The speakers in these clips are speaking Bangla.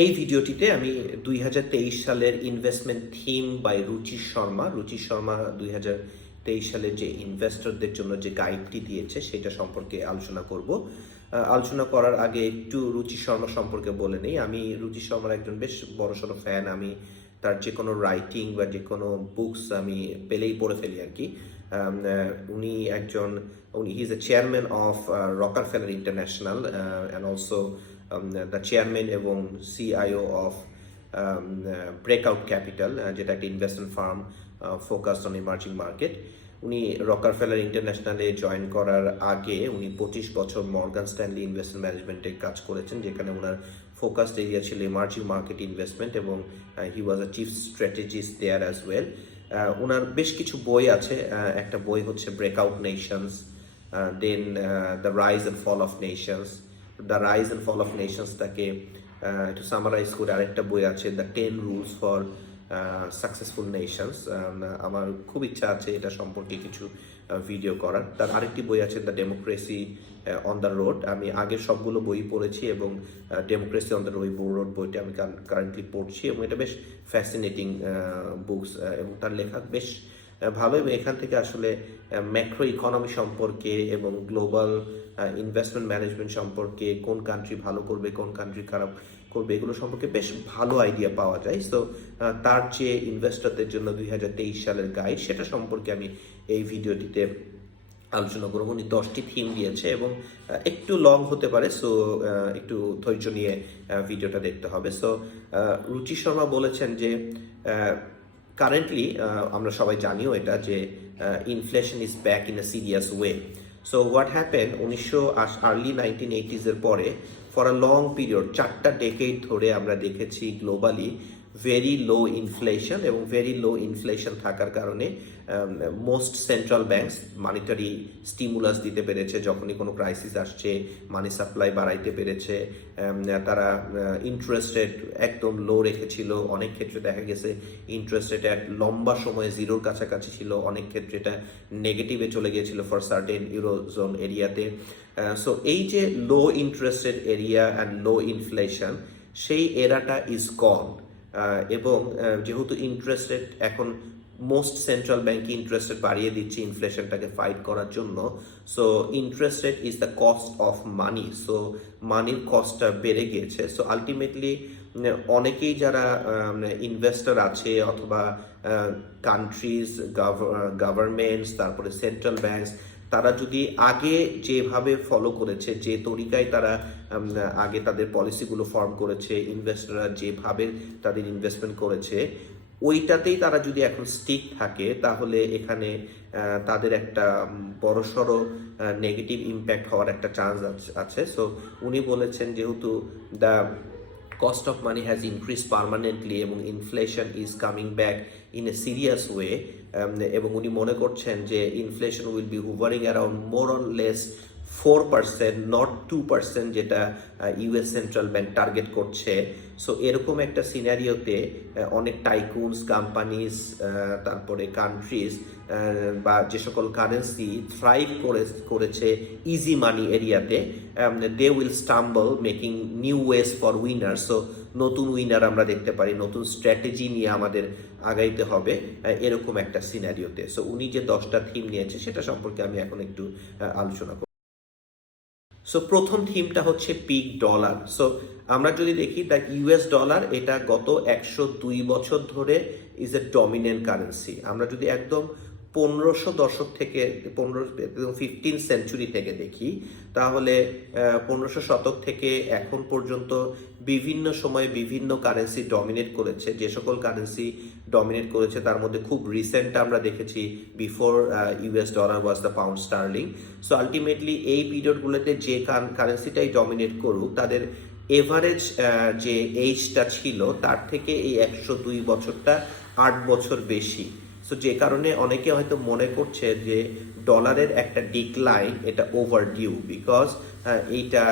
এই ভিডিওটিতে আমি 2023 সালের ইনভেস্টমেন্ট থিম বাই রুচির শর্মা 2023 সালের যে ইনভেস্টরদের জন্য যে গাইডটি দিয়েছে সেটা সম্পর্কে আলোচনা করব। আলোচনা করার আগে একটু রুচি শর্মা সম্পর্কে বলে নেই। আমি রুচি শর্মার একজন বেশ বড়সড় ফ্যান। আমি তার যে কোনো রাইটিং বা যে কোনো বুকস আমি পেলেই পড়ে ফেলি আর কি। উনি he is a chairman of Rockefeller International and also the chairman এবং সিআইও অফ ব্রেকআউট ক্যাপিটাল, যেটা একটা investment firm focused on emerging market. উনি রকারফেলার ইন্টারন্যাশনালে জয়েন করার আগে উনি 25 বছর মর্গান স্ট্যানলি ইনভেস্টমেন্ট ম্যানেজমেন্টে কাজ করেছেন, যেখানে ওনার ফোকাসড এরিয়া ছিল ইমার্জিং মার্কেট ইনভেস্টমেন্ট, এবং he was a chief strategist there as well. ওনার বেশ কিছু বই আছে। একটা বই হচ্ছে Breakout Nations, then the rise and fall of nations. The rise and fall of নেশনসটাকে একটু সামারাইজ করে আরেকটা বই আছে, the 10 rules for successful nations. আমার খুব ইচ্ছা আছে এটা সম্পর্কে কিছু ভিডিও করার। তার আরেকটি বই আছে, the democracy on the road. আমি আগের সবগুলো বই পড়েছি এবং ডেমোক্রেসি অন দ্য রোড বইটা আমি কারেন্টলি পড়ছি, এবং এটা বেশ ফ্যাসিনেটিং বুকস, এবং তার লেখা বেশ ভালো। এবং এখান থেকে আসলে ম্যাক্রো ইকোনমি সম্পর্কে এবং গ্লোবাল ইনভেস্টমেন্ট ম্যানেজমেন্ট সম্পর্কে, কোন কান্ট্রি ভালো করবে কোন কান্ট্রি খারাপ করবে, এগুলো সম্পর্কে বেশ ভালো আইডিয়া পাওয়া যায়। সো তার যে ইনভেস্টরদের জন্য 2023 সালের গাইড, সেটা সম্পর্কে আমি এই ভিডিওটিতে আলোচনা করব। উনি 10টি থিম দিয়েছে এবং একটু লং হতে পারে, সো একটু ধৈর্য নিয়ে ভিডিওটা দেখতে হবে। সো রুচি শর্মা বলেছেন যে কারেন্টলি আমরা সবাই জানিও এটা, যে inflation is back in a serious way. So what happen, early 1980s এর পরে ফর আ লং পিরিয়ড, 4টা ডেকেড ধরে আমরা দেখেছি গ্লোবালি ভেরি লো ইনফ্লেশন, এবং ভেরি লো ইনফ্লেশন থাকার কারণে most central banks monetary stimulus দিতে পেরেছে। যখনই কোনো ক্রাইসিস আসছে, মানি সাপ্লাই বাড়াইতে পেরেছে। তারা ইন্টারেস্ট রেট একদম লো রেখেছিল। অনেক ক্ষেত্রে দেখা গেছে ইন্টারেস্ট রেট এক লম্বা সময় জিরোর কাছাকাছি ছিল, অনেক ক্ষেত্রে এটা নেগেটিভে চলে গিয়েছিল ফর সার্টেন ইউরোজোন এরিয়াতে। সো এই যে low interest rate area and low inflation, সেই এরাটা ইজ গন। এবং যেহেতু ইন্টারেস্ট রেট এখন most central bank interest rate বাড়িয়ে দিচ্ছে ইনফ্লেশনটাকে ফাইট করার জন্য। So interest rate is the cost of money. So মানির কস্টটা বেড়ে গিয়েছে। সো আলটিমেটলি অনেকেই যারা ইনভেস্টর আছে, অথবা কান্ট্রিজ, গভর্নমেন্টস, তারপরে সেন্ট্রাল ব্যাংকস, তারা যদি আগে যেভাবে ফলো করেছে, যে তরিকায় তারা আগে তাদের পলিসিগুলো ফর্ম করেছে, ইনভেস্টররা যেভাবে তাদের ইনভেস্টমেন্ট করেছে, ওইটাতেই তারা যদি এখন স্টিক থাকে, তাহলে এখানে তাদের একটা বড়সড় নেগেটিভ ইম্প্যাক্ট হওয়ার একটা চান্স আছে। সো উনি বলেছেন, যেহেতু the cost of money has increased permanently এবং inflation is coming back in a serious way, এবং উনি মনে করছেন যে inflation will be hovering around more or less 4%, not 2%, যেটা ইউএস সেন্ট্রাল ব্যাংক টার্গেট করছে। সো এরকম একটা সিনারিওতে অনেক টাইকুনস, কোম্পানিজ, তারপরে কান্ট্রিজ বা যে সকল কারেন্সি থ্রাইভ করেছে ইজি মানি এরিয়াতে, they will stumble making new ways for winner. So নতুন উইনার আমরা দেখতে পারি, নতুন স্ট্র্যাটেজি নিয়ে আমাদের আগাইতে হবে এরকম একটা সিনারিওতে। সো উনি যে 10টা থিম নিয়েছে সেটা সম্পর্কে আমি এখন একটু আলোচনা করব। সো প্রথম থিমটা হচ্ছে পিক ডলার। সো আমরা যদি দেখি, দ্য ইউএস ডলার, এটা গত 102 বছর ধরে ইজ এ ডমিনেন্ট কারেন্সি। আমরা যদি একদম 1500 দশক থেকে 15 সেঞ্চুরি থেকে দেখি, তাহলে 1500 শতক থেকে এখন পর্যন্ত বিভিন্ন সময়ে বিভিন্ন কারেন্সি ডমিনেট করেছে। যে সকল কারেন্সি ডমিনেট করেছে তার মধ্যে খুব রিসেন্ট আমরা দেখেছি before US dollar was the pound sterling. So ultimately এই পিরিয়ডগুলোতে যে কারেন্সিটাই ডমিনেট করুক, তাদের এভারেজ যে এইজটা ছিল তার থেকে এই 102 বছরটা 8 বছর বেশি। সো যে কারণে অনেকে হয়তো মনে করছে যে ডলারের একটা ডিক্লাইন, এটা ওভার ডিউ, বিকজ এইটা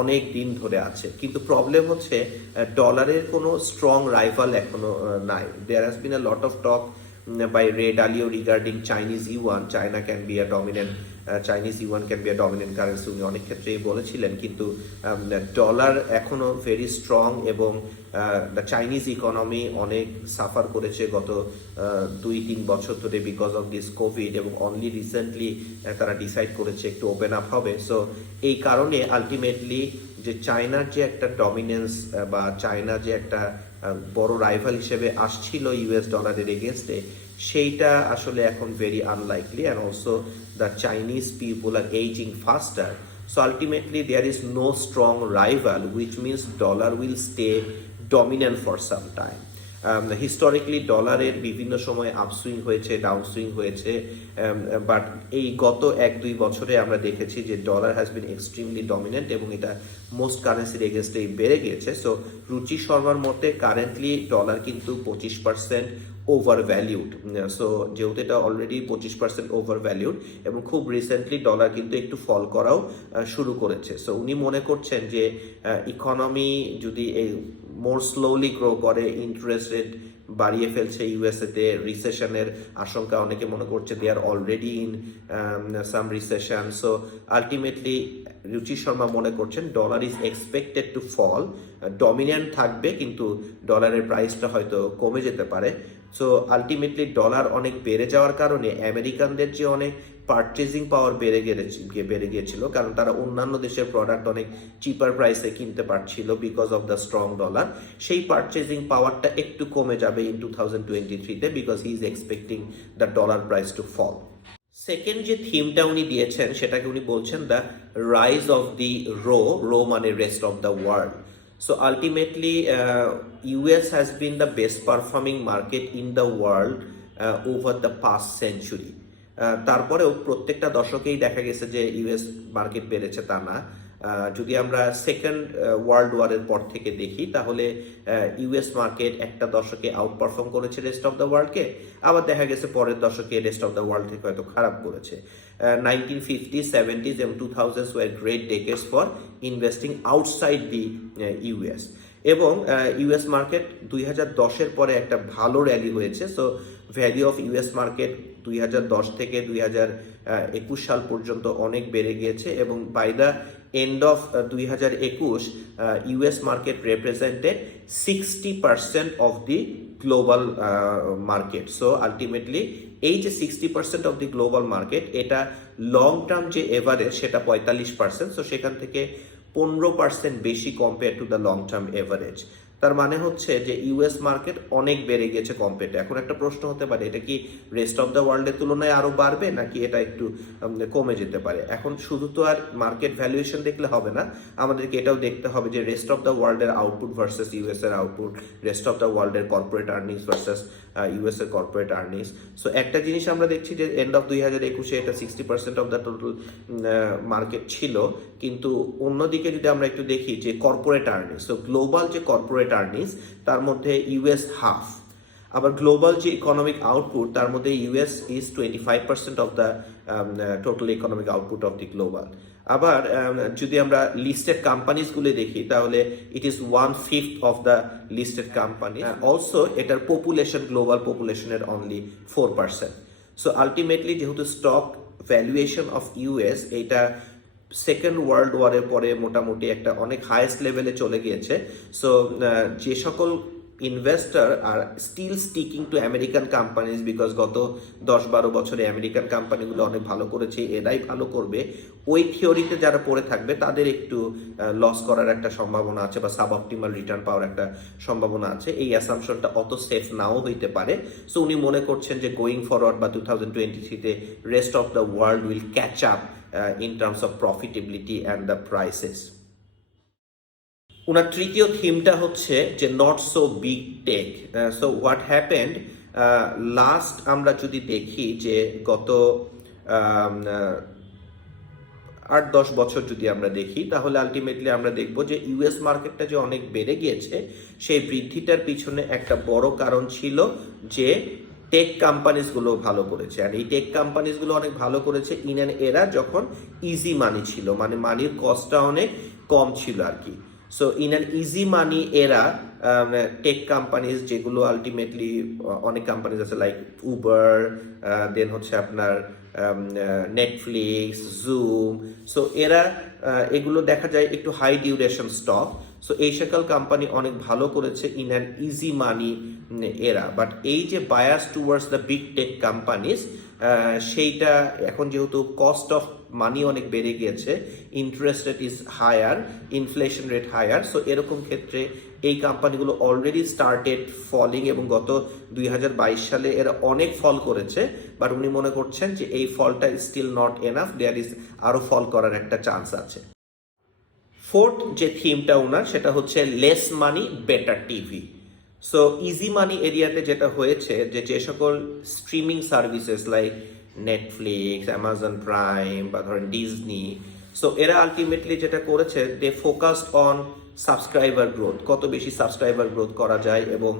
অনেক দিন ধরে আছে। কিন্তু প্রবলেম হচ্ছে ডলারের কোনো স্ট্রং রাইভাল এখনো নাই। There has been a lot of talk by Ray Dalio regarding Chinese yuan. China can be a dominant Chinese yuan can be a dominant currency, উনি অনেক ক্ষেত্রেই বলেছিলেন, কিন্তু ডলার এখনও ভেরি স্ট্রং এবং দ্য চাইনিজ ইকোনমি অনেক সাফার করেছে গত 2-3 বছর ধরে বিকজ অফ দিস কোভিড, এবং অনলি রিসেন্টলি তারা ডিসাইড করেছে একটু ওপেন আপ হবে। সো এই কারণে আলটিমেটলি যে চায়নার যে একটা ডমিনেন্স বা চায়না যে একটা বড় রাইভাল হিসেবে আসছিল ইউএস ডলারের এগেনস্টে, সেইটা আসলে এখন very unlikely, and also the Chinese people are aging faster. So ultimately there is no strong rival, which means dollar will stay dominant for some time. Historically ডলারের বিভিন্ন সময় আপসুইং হয়েছে, ডাউনসুইং হয়েছে, বাট এই গত 1-2 বছরে আমরা দেখেছি যে dollar has been extremely dominant এবং এটা মোস্ট কারেন্সির এগেনস্টে বেড়ে গিয়েছে। সো রুচি শর্মার মতে কারেন্টলি ডলার কিন্তু 25% ওভার ভ্যালিউড। সো যেহেতু এটা অলরেডি 25% ওভার ভ্যালিউড এবং খুব রিসেন্টলি ডলার কিন্তু একটু ফল করাও শুরু করেছে। সো উনি মনে করছেন যে ইকোনমি যদি এই মোর স্লোলি গ্রো করে, ইন্টারেস্ট রেট বাড়িয়ে ফেলছে ইউএসএতে, রিসেশনের আশঙ্কা অনেকে মনে করছে they are already in some recession. So ultimately Ruchi Sharma মনে করছেন dollar is expected to fall, dominant থাকবে কিন্তু ডলারের প্রাইসটা হয়তো কমে যেতে পারে। সো আলটিমেটলি ডলার অনেক বেড়ে যাওয়ার কারণে আমেরিকানদের যে অনেক পারচেজিং পাওয়ার বেড়ে গিয়েছিল, কারণ তারা অন্যান্য দেশের প্রোডাক্ট অনেক চিপার প্রাইসে কিনতে পারছিল because of the strong dollar, সেই পারচেজিং পাওয়ারটা একটু কমে যাবে ইন 2023-তে because he is expecting the dollar price to fall. Second যে থিমটা উনি দিয়েছেন সেটাকে উনি বলছেন দ্য রাইজ অফ দি রো মানে rest of the world. So ultimately, US has been the best performing market in the world over the past century. তারপরেও প্রত্যেকটা দশকেই দেখা গেছে যে ইউএস মার্কেট বেড়েছে তা না। যদি আমরা সেকেন্ড ওয়ার্ল্ড ওয়ারের পর থেকে দেখি তাহলে ইউএস মার্কেট একটা দশকে আউট পারফর্ম করেছে রেস্ট অফ দ্য ওয়ার্ল্ডকে, আবার দেখা গেছে পরের দশকে রেস্ট অফ দ্য ওয়ার্ল্ড থেকে হয়তো খারাপ করেছে। 1950s, 70s এবং 2000s were great decades for investing outside the US, এবং ইউএস মার্কেট 2010-এর পরে একটা ভালো র্যালি হয়েছে। So value of US market 2010 থেকে 2021 সাল পর্যন্ত অনেক বেড়ে গিয়েছে, এবং by the end of 2021 US market represented 60% of the global market. So ultimately এই যে 60% অফ দি গ্লোবাল মার্কেট, এটা লং টার্ম যে এভারেজ সেটা 45%। সো সেখান থেকে 15% বেশি compare to the long term average. তার মানে হচ্ছে যে ইউএস মার্কেট অনেক বেড়ে গিয়েছে কম্পেয়ারে। এখন একটা প্রশ্ন হতে পারে এটা কি রেস্ট অফ দ্য ওয়ার্ল্ডের তুলনায় আরো বাড়বে নাকি এটা একটু কমে যেতে পারে। এখন শুধু তো আর মার্কেট ভ্যালুয়েশন দেখলে হবে না, আমাদেরকে এটাও দেখতে হবে যে রেস্ট অফ দ্য ওয়ার্ল্ডের আউটপুট ভার্সেস ইউএস এর আউটপুট, রেস্ট অফ দ্য ওয়ার্ল্ডের কর্পোরেট আর্নিংস ভার্সেস ইউএস এর কর্পোরেট আর্নিংস। সো একটা জিনিস আমরা দেখছি যে এন্ড অফ 2021-এ এটা 60% অফ দ্য টোটাল মার্কেট ছিল, কিন্তু অন্যদিকে যদি আমরা একটু দেখি যে কর্পোরেট আর্নিংস, তো গ্লোবাল যে কর্পোরেট আর্নিংস তার মধ্যে ইউএস হাফ, আবার গ্লোবাল যে ইকোনমিক আউটপুট তার মধ্যে US is 25% of the total economic output of the global. আবার যদি আমরা লিস্টেড কোম্পানিজগুলো দেখি তাহলে it is 1/5 of the listed company. Also এটার পপুলেশন গ্লোবাল পপুলেশনের অনলি 4%। সো আলটিমেটলি যেহেতু স্টক ভ্যালুয়েশন অফ ইউএস এটা সেকেন্ড ওয়ার্ল্ড ওয়ারের পরে মোটামুটি একটা অনেক হাইয়েস্ট লেভেলে চলে গিয়েছে। সো যে সকল investor are still sticking to American companies, because গত 10-12 বছরে আমেরিকান কোম্পানিগুলো অনেক ভালো করেছে, এরাই ভালো করবে, ওই থিওরিতে যারা পড়ে থাকবে তাদের একটু লস করার একটা সম্ভাবনা আছে বা সাব অপটিমাল রিটার্ন পাওয়ার একটা সম্ভাবনা আছে। এই অ্যাসাম্পশনটা অত সেফ নাও হইতে পারে। সো উনি মনে করছেন যে গোয়িং ফরওয়ার্ড বা 2023-তে rest of the world will catch up in terms of profitability and the prices. উনার তৃতীয় থিমটা হচ্ছে যে not so big take. So what happened last, আমরা যদি দেখি যে গত 8-10 বছর যদি আমরা দেখি তাহলে আলটিমেটলি আমরা দেখব যে ইউএস মার্কেটটা যে অনেক বেড়ে গিয়েছে সেই বৃদ্ধিটার পিছনে একটা বড় কারণ ছিল যে টেক কোম্পানিজগুলো ভালো করেছে। আর এই টেক কোম্পানিজগুলো অনেক ভালো করেছে ইন অ্যান এরা যখন ইজি মানি ছিল, মানে মানির কস্টটা অনেক কম ছিল আর কি। সো ইন অ্যান ইজি মানি এরা টেক কোম্পানিজ যেগুলো আলটিমেটলি অনেক কোম্পানিজ আছে লাইক উবার, দেন হচ্ছে আপনার নেটফ্লিক্স, জুম। সো এরা এগুলো দেখা যায় একটু হাই ডিউরেশন স্টক। সো এই সকল কোম্পানি অনেক ভালো করেছে ইন অ্যান ইজি মানি এরা। বাট এই যে bias towards the big tech companies, সেইটা এখন যেহেতু কস্ট অফ মানি অনেক বেড়ে গিয়েছে, interest rate is higher, inflation rate higher. So এরকম ক্ষেত্রে এই কোম্পানিগুলো অলরেডি স্টার্টেড ফলিং, এবং গত 2022 সালে এরা অনেক ফল করেছে। বাট উনি মনে করছেন যে এই ফলটা still not enough, there is আরও ফল করার একটা চান্স আছে। ফোর্থ যে থিমটা ওনার, সেটা হচ্ছে less money better TV. So easy money এরিয়াতে যেটা হয়েছে যে সকল streaming services like Netflix, Amazon Prime বা ধরেন ডিজনি, সো এরা আলটিমেটলি যেটা করেছে, they focused on subscriber growth, কত বেশি সাবস্ক্রাইবার গ্রোথ করা যায় এবং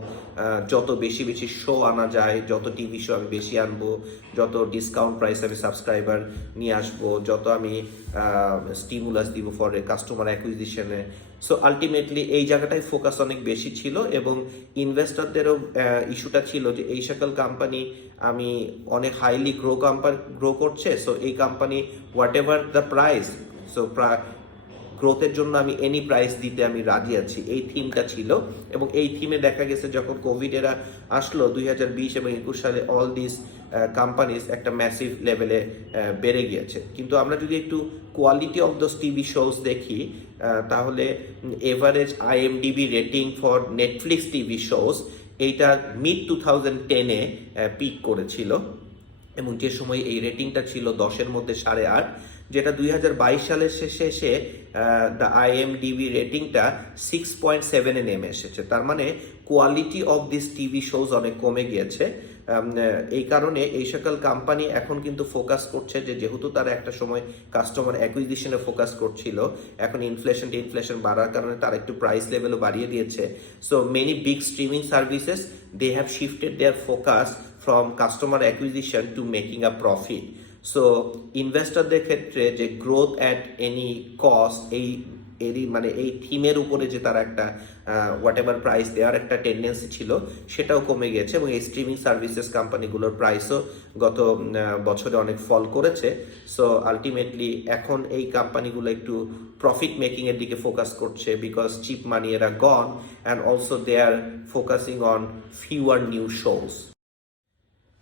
যত বেশি বেশি শো আনা যায়, যত টিভি শো আমি বেশি আনবো, যত ডিসকাউন্ট প্রাইস আমি সাবস্ক্রাইবার নিয়ে আসবো, যত আমি স্টিমুলাস দিব ফর কাস্টমার অ্যাকুইজিশনে। সো আলটিমেটলি এই জায়গাটায় ফোকাস অনেক বেশি ছিল, এবং ইনভেস্টরদেরও ইস্যুটা ছিল যে এই সকল কোম্পানি আমি অনেক হাইলি গ্রো করছে, সো এই company what ever the price, so গ্রোথের জন্য আমি এনি প্রাইস দিতে আমি রাজি আছি, এই থিমটা ছিল। এবং এই থিমে দেখা গেছে যখন কোভিড এরা আসলো 2020 এবং 21 সালে, অল দিস কোম্পানিজ একটা ম্যাসিভ লেভেলে বেড়ে গিয়েছে। কিন্তু আমরা যদি একটু quality of those TV shows দেখি, তাহলে average IMDb rating for Netflix TV shows এইটা মিড 2010-এ পিক করেছিল, এবং যে সময় এই রেটিংটা ছিল 10-এর মধ্যে 8.5, যেটা 2022 সালের শেষে এসে দ্য IMDb রেটিংটা 6.7-এ নেমে এসেছে। তার মানে quality of this TV shows অনেক কমে গিয়েছে। এই কারণে এই সকল কোম্পানি এখন কিন্তু ফোকাস করছে যে যেহেতু তারা একটা সময় কাস্টমার অ্যাকুইজিশনে ফোকাস করছিল, এখন ইনফ্লেশন বাড়ার কারণে তারা একটু প্রাইস লেভেলও বাড়িয়ে দিয়েছে। So many big streaming services they have shifted their focus from customer acquisition to making a profit. So ইনভেস্টরদের ক্ষেত্রে যে গ্রোথ অ্যাট এনি কস্ট, মানে এই থিমের উপরে যে তারা একটা হোয়াট এভার প্রাইস দেওয়ার একটা টেন্ডেন্সি ছিল, সেটাও কমে গেছে, এবং এই স্ট্রিমিং সার্ভিসেস কোম্পানিগুলোর প্রাইসও গত বছরে অনেক ফল করেছে। সো আলটিমেটলি এখন এই কোম্পানিগুলো একটু প্রফিট মেকিং এর দিকে ফোকাস করছে, because cheap money era gone, and also they are focusing on fewer new shows.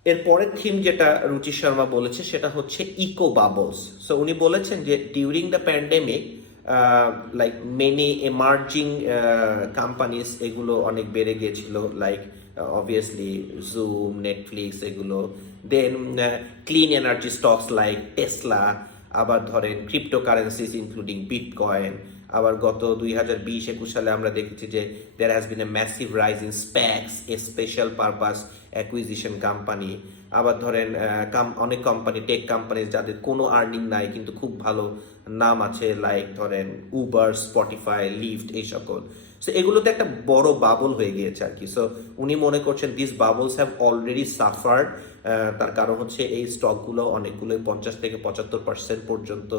এর পরের থিম যেটা রুচি শর্মা বলেছে, সেটা হচ্ছে ইকো বাবলস। সো উনি বলেছেন যে during the pandemic like many emerging companies এগুলো অনেক বেড়ে গিয়েছিল, লাইক অবভিয়াসলি জুম, নেটফ্লিক্স এগুলো, then clean energy stocks like Tesla, আবার ধরেন ক্রিপ্টোকারেন্সিজ ইনক্লুডিং বিটকয়েন। আবার গত 2020-21 সালে আমরা দেখেছি যে there has been a massive rise in SPACs, a special purpose acquisition company. আবার ধরেন অনেক কোম্পানি, টেক কোম্পানি যাদের কোনো আর্নিং নাই কিন্তু খুব ভালো নাম আছে, লাইক ধরেন উবার, স্পটিফাই, লিফট, এই সকল। সো এগুলোতে একটা বড় বাবল হয়ে গিয়েছে আর কি। সো উনি মনে করছেন this bubbles have already suffered. তার কারণ হচ্ছে এই স্টকগুলো অনেকগুলোই 50 থেকে 75% পর্যন্ত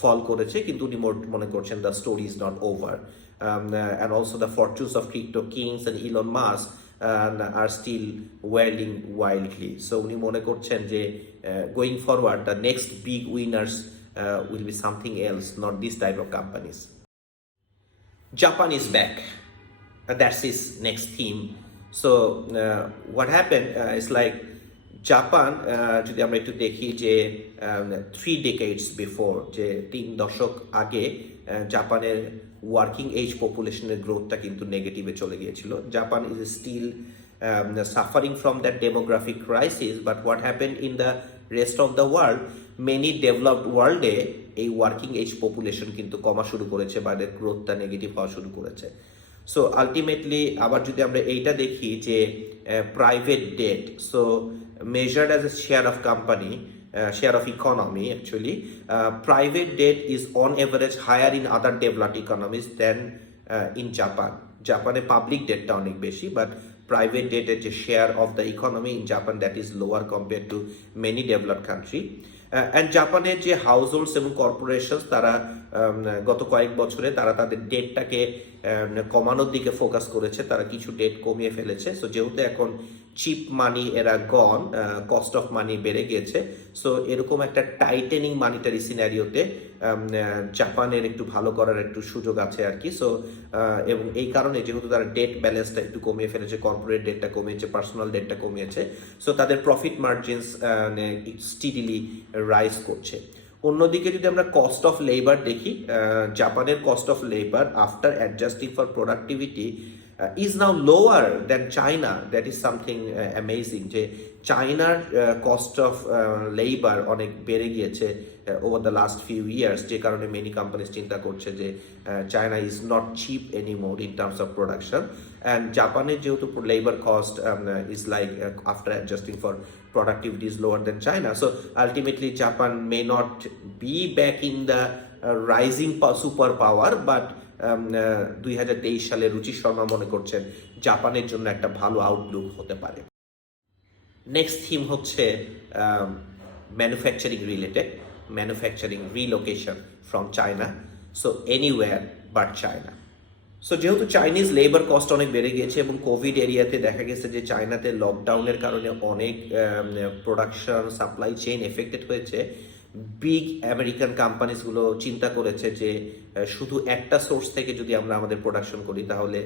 ফল করেছে, কিন্তু উনি মনে করছেন the story is not over, and also the fortunes of crypto kings and Elon Musk are still wilding wildly. So উনি মনে করছেন যে going forward the next big winners will be something else, not this type of companies. Japan is back. That's his next theme. So what happened is like Japan, যদি আমরা একটু দেখি যে 3 decades before, যে 3 দশক আগে জাপানের ওয়ার্কিং এজ পপুলেশনের গ্রোথটা কিন্তু নেগেটিভে চলে গিয়েছিল। Japan is still suffering from that demographic crisis, but what happened in the rest of the world, many developed ওয়ার্ল্ডে এই ওয়ার্কিং এজ পপুলেশন কিন্তু কমা শুরু করেছে, বা এর গ্রোথটা নেগেটিভ হওয়া শুরু করেছে। সো আলটিমেটলি আবার যদি আমরা এইটা দেখি যে private debt, so measured as a share of company, share of economy, actually private debt is on average higher in other developed economies than in Japan. জাপানে পাবলিক ডেটটা অনেক বেশি, বাট প্রাইভেট ডেটের যে share of the economy in Japan that is lower compare to many developed country. And জাপানের যে হাউস হোল্ডস এবং কর্পোরেশনস, তারা গত কয়েক বছরে তারা তাদের ডেটটাকে কমানোর দিকে ফোকাস করেছে, তারা কিছু ডেট কমিয়ে ফেলেছে। সো যেহেতু এখন chip money era gone, cost of মানি বেড়ে গিয়েছে, সো এরকম একটা টাইটেনিং মানিটারি সিনারিওতে জাপানের একটু ভালো করার একটু সুযোগ আছে আর কি। সো এবং এই কারণে যেহেতু তারা ডেট ব্যালেন্সটা একটু কমিয়ে ফেলেছে, কর্পোরেট ডেটটা কমিয়েছে, পার্সোনাল ডেটটা কমিয়েছে, সো তাদের প্রফিট মার্জিনস স্টিডিলি রাইজ করছে। অন্যদিকে যদি আমরা কস্ট অফ লেবার দেখি, জাপানের cost of labour after adjusting for productivity is now lower than China. That is something amazing, যে চায়নার কস্ট অফ লেবার অনেক বেড়ে গিয়েছে over the last few years, যে কারণে মেনি কোম্পানিজ চিন্তা করছে যে China is not cheap anymore in terms of production. And জাপানের যেহেতু labour cost is like after adjusting for productivity is lower than China. So ultimately Japan may not be back in the rising superpower, but 2023 সালে রুচির শর্মা মনে করছেন জাপানের জন্য একটা ভালো আউটলুক হতে পারে। নেক্সট থিম হচ্ছে manufacturing related, manufacturing relocation from China, so anywhere but China. So যেহেতু চাইনিজ লেবার কস্ট অনেক বেড়ে গিয়েছে এবং কোভিড এরিয়াতে দেখা গেছে যে চায়নাতে লকডাউনের কারণে অনেক প্রোডাকশন সাপ্লাই চেইন এফেক্টেড হয়েছে, বিগ আমেরিকান কোম্পানিজগুলো চিন্তা করেছে যে শুধু একটা সোর্স থেকে যদি আমরা আমাদের প্রোডাকশন করি তাহলে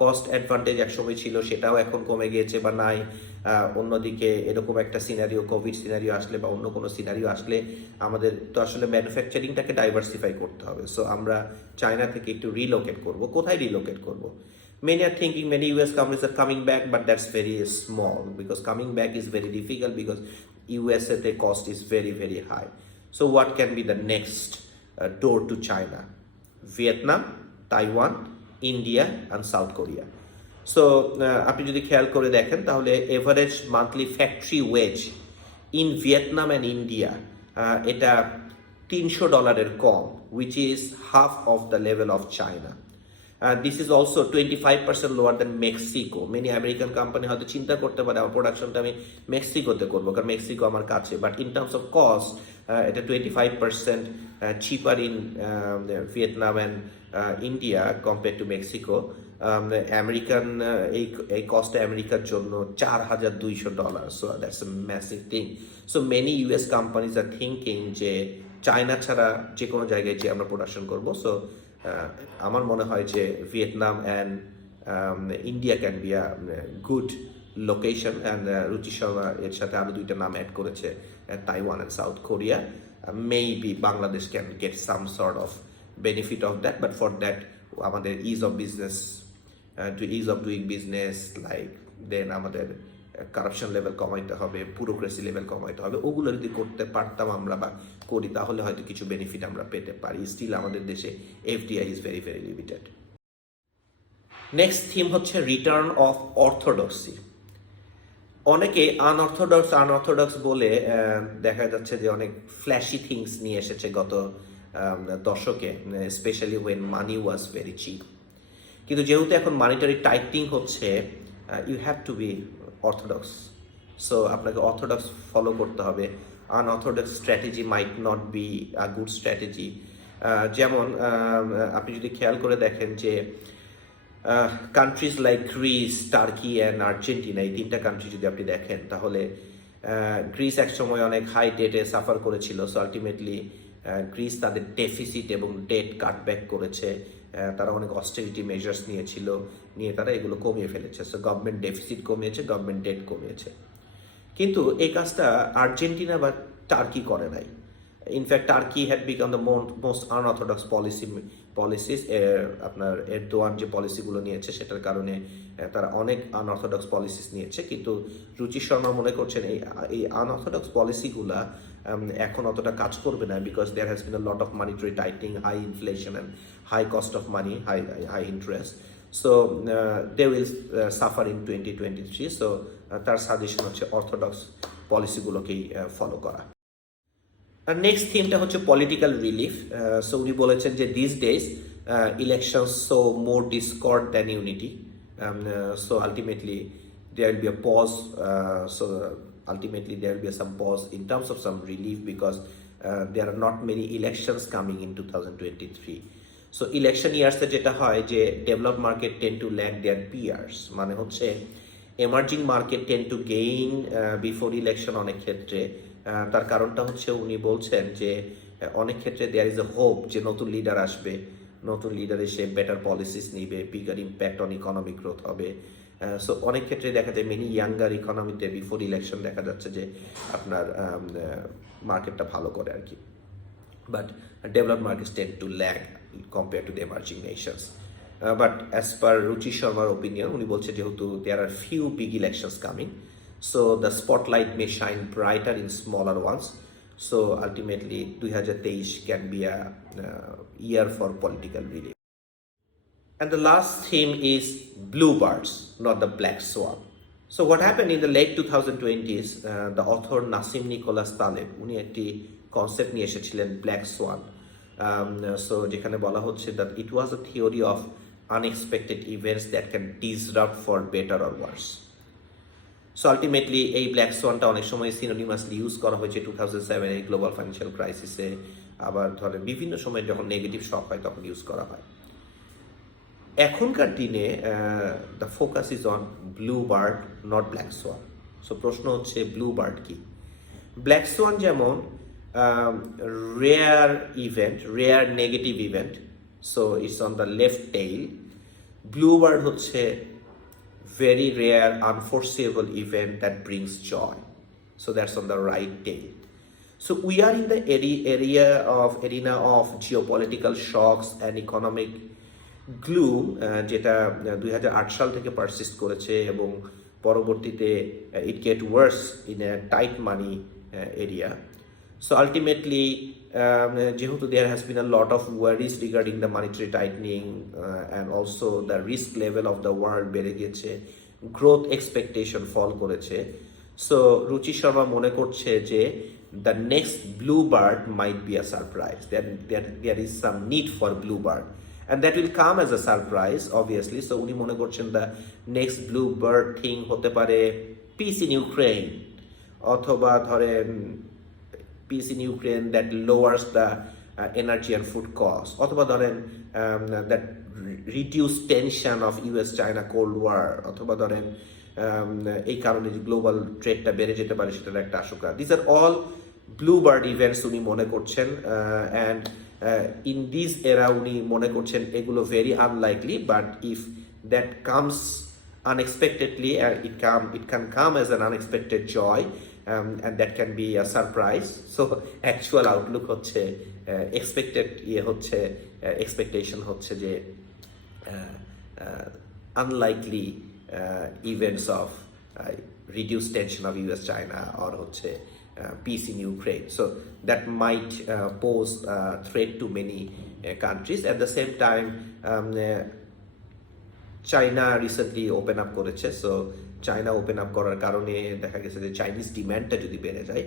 কস্ট অ্যাডভান্টেজ একসময় ছিল, সেটাও এখন কমে গিয়েছে বা নাই। অন্যদিকে এরকম একটা সিনারিও, কোভিড সিনারিও আসলে বা অন্য কোনো সিনারিও আসলে আমাদের তো আসলে ম্যানুফ্যাকচারিংটাকে ডাইভার্সিফাই করতে হবে। সো আমরা চায়না থেকে একটু রিলোকেট করব। কোথায় রিলোকেট করব? Many are thinking many US companies are coming back, but that's very small because coming back is very difficult because USA the cost is very, very high. So what can be the next door to China? Vietnam, Taiwan, India and South Korea. So আপনি যদি খেয়াল করে দেখেন তাহলে average monthly factory wage in Vietnam and India এটা $300 কম, which is half of the level of China. This is also 25% lower than Mexico. Many American company হয়তো চিন্তা করতে পারে আমার প্রোডাকশনটা আমি মেক্সিকোতে করবো কারণ মেক্সিকো আমার কাছে, but in terms of cost এটা 25% cheaper in Vietnam and India compare to Mexico. American এই কস্টটা আমেরিকার জন্য $4,200, so that's a massive thing. So many US companies are thinking যে চায়না ছাড়া যে কোনো জায়গায় যে আমরা প্রোডাকশন করবো। সো আমার মনে হয় যে Vietnam and India can be a good location. And Ruchi Sharma এর সাথে আরও দুইটা নাম অ্যাড করেছে, Taiwan and South Korea. Maybe Bangladesh can get some sort of benefit of that, but for that আমাদের is of business to is of doing business like then আমাদের কারাপশন লেভেল কমাইতে হবে, ব্যুরোক্রেসি লেভেল কমাইতে হবে। ওগুলো যদি করতে পারতাম আমরা বা করি তাহলে হয়তো কিছু বেনিফিট আমরা পেতে পারি। স্টিল আমাদের দেশে FDI is very very limited. Next theme হচ্ছে রিটার্ন অফ অর্থোডক্সি। অনেকে আনঅর্থোডক্স বলে দেখা যাচ্ছে যে অনেক ফ্ল্যাশি থিংস নিয়ে এসেছে গত দশকে, specially when money was very cheap. কিন্তু যেহেতু এখন মানিটারি টাইটিং হচ্ছে, you have to be orthodox. So আপনাকে অর্থোডক্স ফলো করতে হবে। Unorthodox strategy might not be a good strategy. যেমন আপনি যদি খেয়াল করে দেখেন যে countries like Greece, Turkey and Argentina, এই তিনটা কান্ট্রি যদি আপনি দেখেন তাহলে গ্রিস একসময় অনেক হাই ডেটে সাফার করেছিল। সো আলটিমেটলি গ্রিস তাদের ডেফিসিট এবং ডেট কাটব্যাক করেছে, তারা অনেক অস্টেরিটি মেজার্স নিয়ে তারা এগুলো কমিয়ে ফেলেছে। সো গভর্নমেন্ট ডেফিসিট কমিয়েছে, গভর্নমেন্ট ডেট কমিয়েছে। কিন্তু এই কাজটা আর্জেন্টিনা বা টার্কি করে নাই। In fact turkey had become the most unorthodox policies. আপনার এরদোয়ান যে পলিসিগুলো নিয়েছে সেটার কারণে তারা অনেক আনঅর্থোডক্স পলিসিস নিয়েছে। কিন্তু রুচি শর্মা মনে করছেন এই আনঅর্থোডক্স পলিসিগুলা এখন অতটা কাজ করবে না, because there has been a lot of monetary tightening, high inflation and high cost of money, high interest. So they will suffer in 2023। So তার সাজেশন হচ্ছে অর্থোডক্স পলিসিগুলোকেই ফলো করা। আর নেক্সট থিমটা হচ্ছে পলিটিক্যাল রিলিফ। সো উনি বলেছেন যে this days election so more Discord than unity. So ultimately there will be a pause. So ultimately there will be some pause in terms of some relief because there are not many elections coming in 2023. So election years যেটা হয় যে developed market tend to lag their peers, মানে হচ্ছে emerging market tend to gain before election অনেক ক্ষেত্রে। তার কারণটা হচ্ছে উনি বলছেন যে অনেক ক্ষেত্রে there is a hope যে নতুন লিডার আসবে, নতুন লিডার এসে বেটার পলিসিস নিবে, bigger impact on economic growth হবে। সো অনেক ক্ষেত্রে দেখা যায় মেনি ইয়াঙ্গার ইকোনমিতে বিফোর ইলেকশন দেখা যাচ্ছে যে আপনার মার্কেটটা ভালো করে আর কি, but developed markets tend to lag compare to the emerging nations. But as per Ruchi শর্মার ওপিনিয়ন, উনি বলছে যেহেতু there are few big elections coming, so the spotlight may shine brighter in smaller ones. So ultimately 2023 can be a year for political relief. And the last theme is bluebirds, not the black swan. So what happened in the late 2020s, the author Nassim Nicholas Taleb উনি একটি কনসেপ্ট নিয়ে এসেছিলেন ব্ল্যাক সোয়ান। সো যেখানে বলা হচ্ছে that it was a theory of unexpected events that can disrupt for better or worse. So ultimately এই ব্ল্যাক সোয়ানটা অনেক সময় সিনোনিমাসলি ইউজ করা হয়েছে 2007 গ্লোবাল ফাইন্যান্সিয়াল ক্রাইসিসে, আবার ধরেন বিভিন্ন সময় যখন নেগেটিভ শক হয় তখন ইউজ করা হয়। এখনকার দিনে the focus is on blue bird, not black Schwann. So প্রশ্ন হচ্ছে ব্লু বার্ড কি? ব্ল্যাক সোয়ান যেমন rare event, rare negative event, so it's on the left tail. Blue bird হচ্ছে very rare, unforeseeable event that brings joy. So that's on the right tail. So we are in the arena of geopolitical shocks and economic gloom, যেটা 2008 সাল থেকে পারসিস্ট করেছে এবং পরবর্তীতে it get worse in a tight money area. So ultimately যেহেতু there has been a lot of worries regarding the monetary tightening and also the risk level of the world বেড়ে গেছে, growth expectation fall করেছে। সো রুচি শর্মা মনে করছে যে the next bluebird might be a surprise, there is some need for bluebird and that will come as a surprise obviously. So উনি মনে করছেন the next bluebird thing হতে পারে peace in Ukraine, অথবা ধরেন peace in Ukraine that lowers the energy and food costs, অথবা ধরেন that reduce tension of US-China Cold War, অথবা ধরেন এই কারণে যে গ্লোবাল ট্রেডটা বেড়ে যেতে পারে সেটার একটা আশঙ্কা। This are all bluebird events উনি মনে করছেন, অ্যান্ড ইন দিস এরা উনি মনে করছেন এগুলো very unlikely, but if that comes unexpectedly, it can come as an unexpected joy, and that can be a surprise. So actual outlook হচ্ছে expected হচ্ছে expectation হচ্ছে যে unlikely events of reduced tension of US-China or হচ্ছে peace in Ukraine. So that might pose a threat to many countries. At the same time, China recently open up করেছে। সো চায়না ওপেন আপ করার কারণে দেখা গেছে যে চাইনিজ ডিম্যান্ডটা যদি বেড়ে যায়,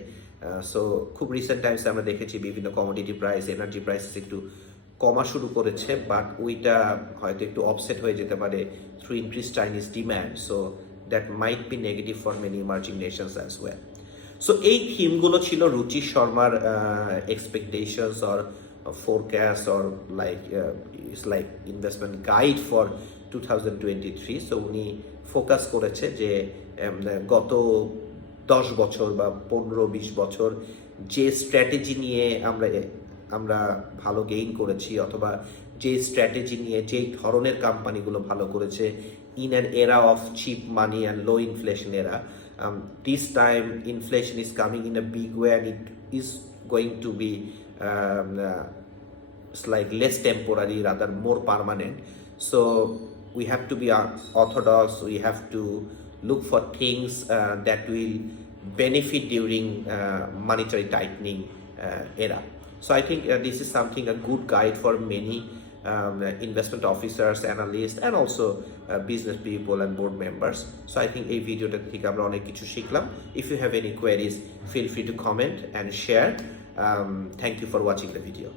সো খুব রিসেন্ট টাইমসে আমরা দেখেছি বিভিন্ন কমোডিটি প্রাইস, এনার্জি প্রাইসেস একটু কমা শুরু করেছে, বাট ওইটা হয়তো একটু অফসেট হয়ে যেতে পারে through increase Chinese demand. So that might be negative for many emerging Nations as well. So এই থিমগুলো ছিল রুচি শর্মার expectations or forecast or like it's like investment guide for 2023. So উনি ফোকাস করেছে যে গত 10 বছর বা 15-20 বছর যে স্ট্র্যাটেজি নিয়ে আমরা ভালো গেইন করেছি, অথবা যে স্ট্র্যাটেজি নিয়ে যেই ধরনের কোম্পানিগুলো ভালো করেছে in an era of cheap money and low inflation era, this time inflation is coming in a big way and it is going to be it's like less temporary, rather more permanent. So we have to be orthodox, we have to look for things that will benefit during monetary tightening era. So I think this is something, a good guide for many investment officers, analysts and also business people and board members. So I think এই ভিডিওটা থেকে আমরা অনেক কিছু শিখলাম। If you have any queries, feel free to comment and share. Thank you for watching the video.